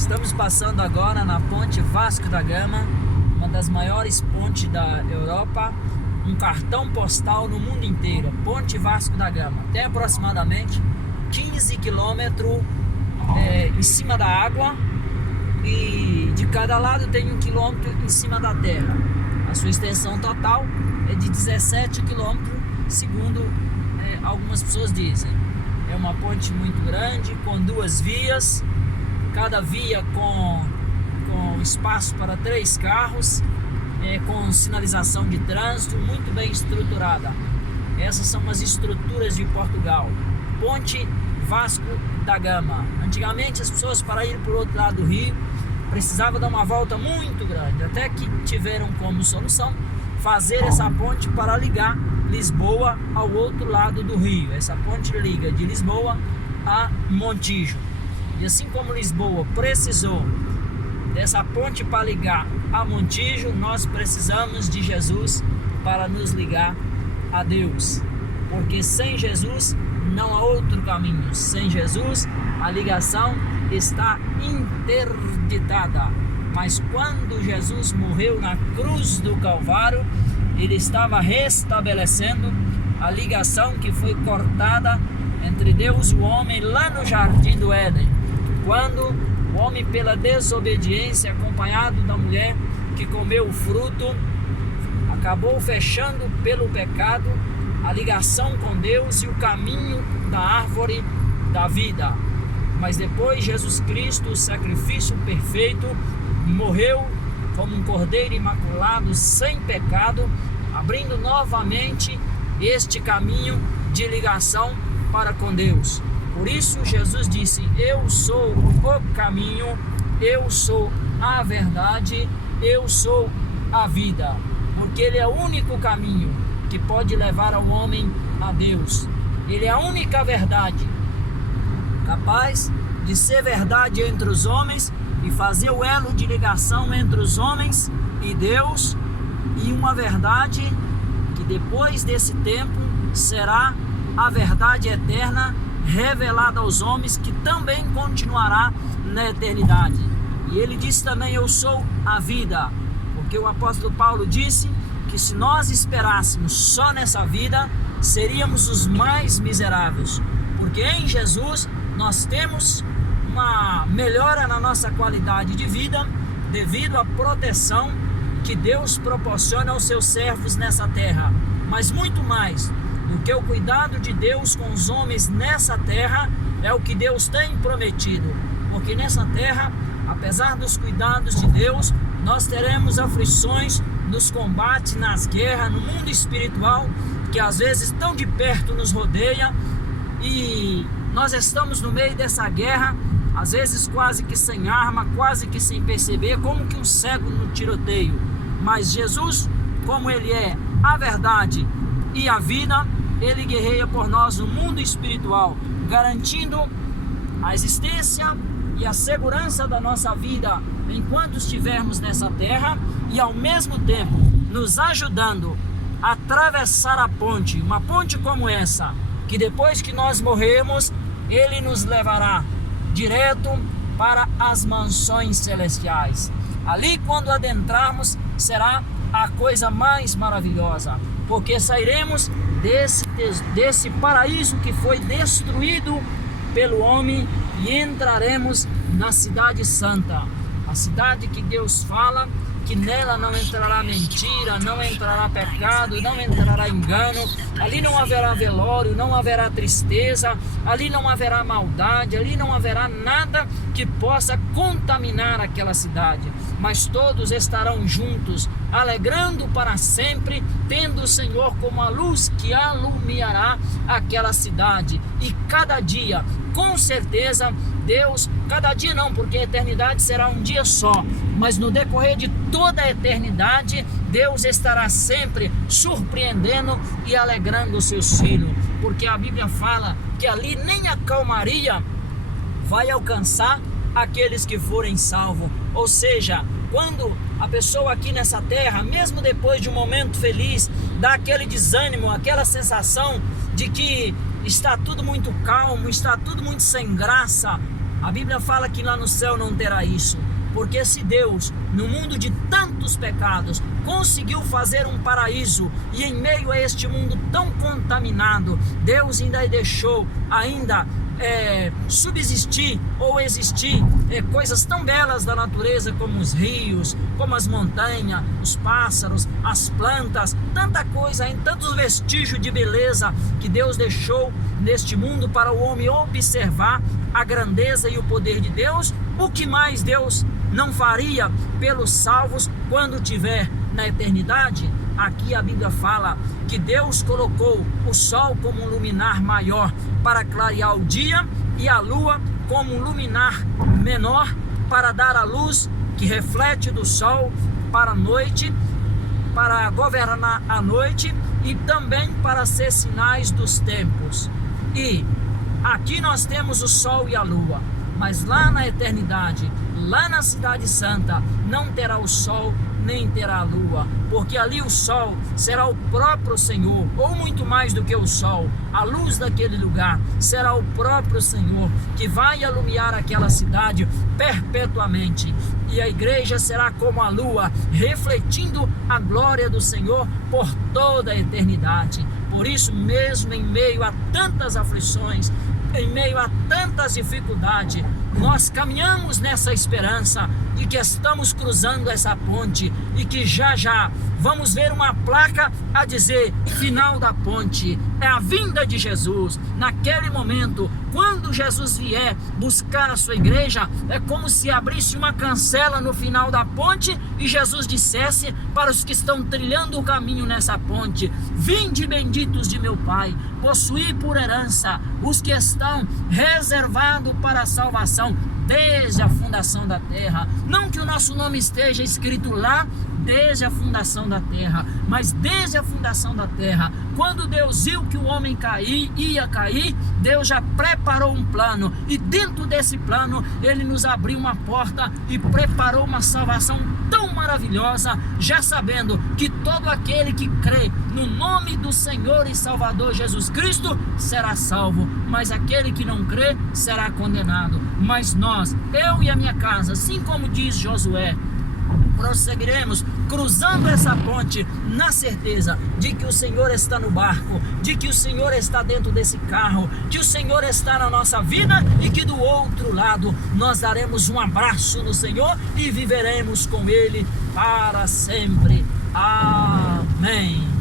Estamos passando agora na ponte Vasco da Gama, uma das maiores pontes da Europa, um cartão postal no mundo inteiro. Ponte Vasco da Gama tem aproximadamente 15 quilômetros em cima da água e de cada lado tem 1 quilômetro em cima da terra. A sua extensão total é de 17 quilômetros, segundo algumas pessoas dizem. É uma ponte muito grande, com 2 vias, cada via com espaço para 3 carros, com sinalização de trânsito, muito bem estruturada. Essas são as estruturas de Portugal. Ponte Vasco da Gama. Antigamente as pessoas, para ir para o outro lado do rio, precisavam dar uma volta muito grande, até que tiveram como solução fazer essa ponte para ligar Lisboa ao outro lado do rio. Essa ponte liga de Lisboa a Montijo. E assim como Lisboa precisou dessa ponte para ligar a Montijo, nós precisamos de Jesus para nos ligar a Deus. Porque sem Jesus não há outro caminho. Sem Jesus a ligação está interditada. Mas quando Jesus morreu na cruz do Calvário, ele estava restabelecendo a ligação que foi cortada entre Deus e o homem lá no Jardim do Éden, quando o homem, pela desobediência, acompanhado da mulher que comeu o fruto, acabou fechando pelo pecado a ligação com Deus e o caminho da árvore da vida. Mas depois Jesus Cristo, o sacrifício perfeito, morreu como um cordeiro imaculado, sem pecado, abrindo novamente este caminho de ligação para com Deus. Por isso Jesus disse: eu sou o caminho, eu sou a verdade, eu sou a vida. Porque Ele é o único caminho que pode levar ao homem a Deus. Ele é a única verdade capaz de ser verdade entre os homens e fazer o elo de ligação entre os homens e Deus, e uma verdade que depois desse tempo será a verdade eterna revelada aos homens, que também continuará na eternidade. E ele disse também: eu sou a vida, porque o apóstolo Paulo disse que se nós esperássemos só nessa vida, seríamos os mais miseráveis, porque em Jesus nós temos uma melhora na nossa qualidade de vida, devido à proteção que Deus proporciona aos seus servos nessa terra. Mas muito mais do que o cuidado de Deus com os homens nessa terra, é o que Deus tem prometido. Porque nessa terra, apesar dos cuidados de Deus, nós teremos aflições nos combates, nas guerras, no mundo espiritual, que às vezes tão de perto nos rodeia, e nós estamos no meio dessa guerra, às vezes quase que sem arma, quase que sem perceber, como que um cego no tiroteio. Mas Jesus, como Ele é a verdade e a vida, Ele guerreia por nós no mundo espiritual, garantindo a existência e a segurança da nossa vida enquanto estivermos nessa terra, e ao mesmo tempo nos ajudando a atravessar a ponte, uma ponte como essa, que depois que nós morrermos, Ele nos levará direto para as mansões celestiais. Ali, quando adentrarmos, será a coisa mais maravilhosa, porque sairemos desse paraíso que foi destruído pelo homem e entraremos na cidade santa, a cidade que Deus fala que nela não entrará mentira, não entrará pecado, não entrará engano. Ali não haverá velório, não haverá tristeza, ali não haverá maldade, ali não haverá nada que possa contaminar aquela cidade. Mas todos estarão juntos, alegrando para sempre, tendo o Senhor como a luz que alumiará aquela cidade. E cada dia, com certeza, Deus, cada dia não, porque a eternidade será um dia só, mas no decorrer de toda a eternidade, Deus estará sempre surpreendendo e alegrando os seus filhos, porque a Bíblia fala que ali nem a calmaria vai alcançar aqueles que forem salvos. Ou seja, quando a pessoa aqui nessa terra, mesmo depois de um momento feliz, dá aquele desânimo, aquela sensação de que está tudo muito calmo, está tudo muito sem graça, A Bíblia fala que lá no céu não terá isso. Porque se Deus, no mundo de tantos pecados, conseguiu fazer um paraíso, e em meio a este mundo tão contaminado, Deus ainda deixou subsistir ou existir coisas tão belas da natureza, como os rios, como as montanhas, os pássaros, as plantas, tanta coisa, tantos vestígios de beleza que Deus deixou neste mundo para o homem observar a grandeza e o poder de Deus. O que mais Deus não faria pelos salvos quando tiver na eternidade? Aqui a Bíblia fala que Deus colocou o sol como um luminar maior para clarear o dia, e a lua como um luminar menor para dar a luz que reflete do sol para a noite, para governar a noite e também para ser sinais dos tempos. E aqui nós temos o sol e a lua, mas lá na eternidade, lá na cidade santa, não terá o sol nem terá a lua, porque ali o sol será o próprio Senhor, ou muito mais do que o sol. A luz daquele lugar será o próprio Senhor, que vai iluminar aquela cidade perpetuamente, e a igreja será como a lua, refletindo a glória do Senhor por toda a eternidade. Por isso mesmo, em meio a tantas aflições, em meio a tantas dificuldades, nós caminhamos nessa esperança de que estamos cruzando essa ponte e que já já vamos ver uma placa a dizer final da ponte, é a vinda de Jesus. Naquele momento, quando Jesus vier buscar a sua igreja, é como se abrisse uma cancela no final da ponte e Jesus dissesse para os que estão trilhando o caminho nessa ponte: vinde benditos de meu Pai, possuí por herança os que estão reservados para a salvação desde a fundação da terra. Não que o nosso nome esteja escrito lá desde a fundação da terra, mas desde a fundação da terra, quando Deus viu que o homem ia cair, Deus já preparou um plano, e dentro desse plano Ele nos abriu uma porta e preparou uma salvação tão maravilhosa, já sabendo que todo aquele que crê no nome do Senhor e Salvador Jesus Cristo será salvo, mas aquele que não crê será condenado. Mas nós, eu e a minha casa, assim como diz Josué, prosseguiremos cruzando essa ponte na certeza de que o Senhor está no barco, de que o Senhor está dentro desse carro, que o Senhor está na nossa vida e que do outro lado nós daremos um abraço no Senhor e viveremos com Ele para sempre. Amém.